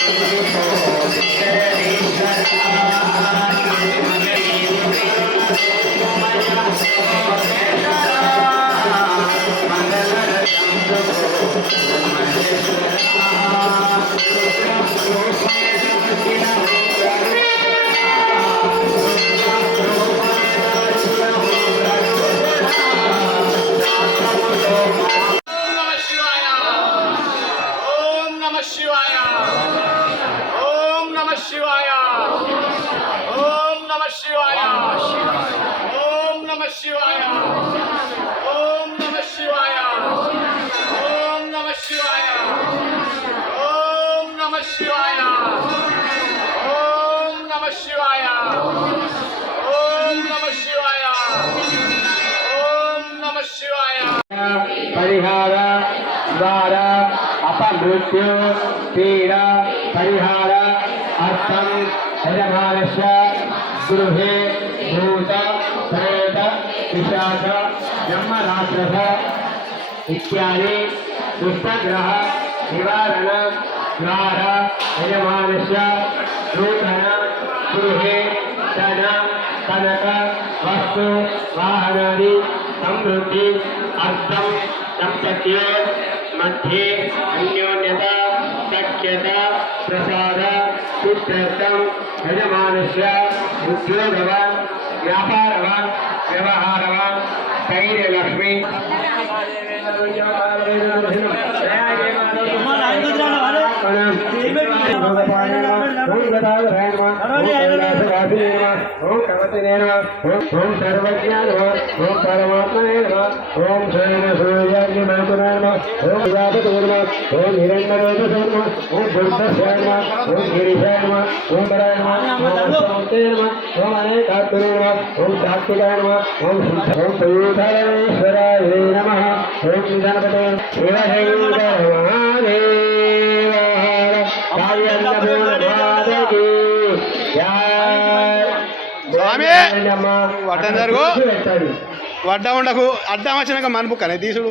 Thank you. శివాయ. ఓం నమ శివాయ. ఓం నమ శివాయ. ఓం నమ శివాయ. ఓం నమ శివాయ. ఓం నమ శివాయ. ఓం నమ శివాయ. ఓం నమ శివాయ. పరిహార ద్వార అపమృత్యు పీడ పరిహార अर्थम यजमानश गृहे भूत, प्रेत, पिशाच ब्रह्मरात्रः इत्यादि, दुष्टग्रह, निवारण, द्वार यजमानश नूतन गृहे धन कनक वस्तु, वाहनादि, समृद्धि अर्थम दंपत्यों मध्ये अन्योन्यता सख्यता प्रसाद श्रेष्ठं यजमानस्य उद्योगवान् व्यापारवान् व्यवहारवान् धैर्यलक्ष्मी। ओम कवति नम ओम सर्वज्ञान ओम परमात्मने नम ओम शैन सूर्य ఓం ప్రజాపతి నమ ఓం హిరణ్యరోధ నమ ఓం బుద్ధస్య నమ ఓం గిరిశాయ నమ ఓం పరాయ నమ ఓం సమూర్తే నమ ఓం అనేకాత్మనే నమ ఓం సాత్వికాయ నమ ఓం ఓం పయూధరేశ్వరాయ నమ ఓం గణపతే శివశంకర మహాదేవ కావ్యన్నపూర్ణమాదకి స్వామి! వడ్డం జరుగు. వడ్డ ఉండకు అడ్డం వచ్చినాక మన బుక్ అనేది తీసుడు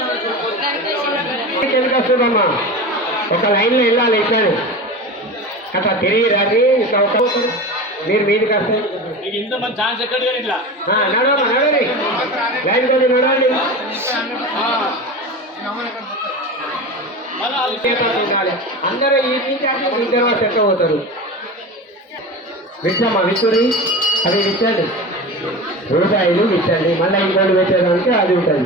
ఒక లైన్లో వెళ్ళాలి ఇట్లానే అట్లా తిరిగి రాది ఇట్లా ఒక మీరు మీదికి నడవమ్మా నడవండి లైన్ కొద్ది నడవండి. అందరూ ఈ నుంచి ఇద్దరు సెట్ అవుతారు విచ్చమ్మా విచ్చురి అది విచ్చండి రూపాయలు విచ్చండి మళ్ళీ ఇంకోటి పెట్టేదానికి అది ఉంటుంది.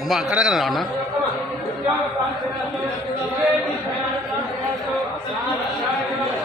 அம்மா கடற்கரை அண்ணா Thank you.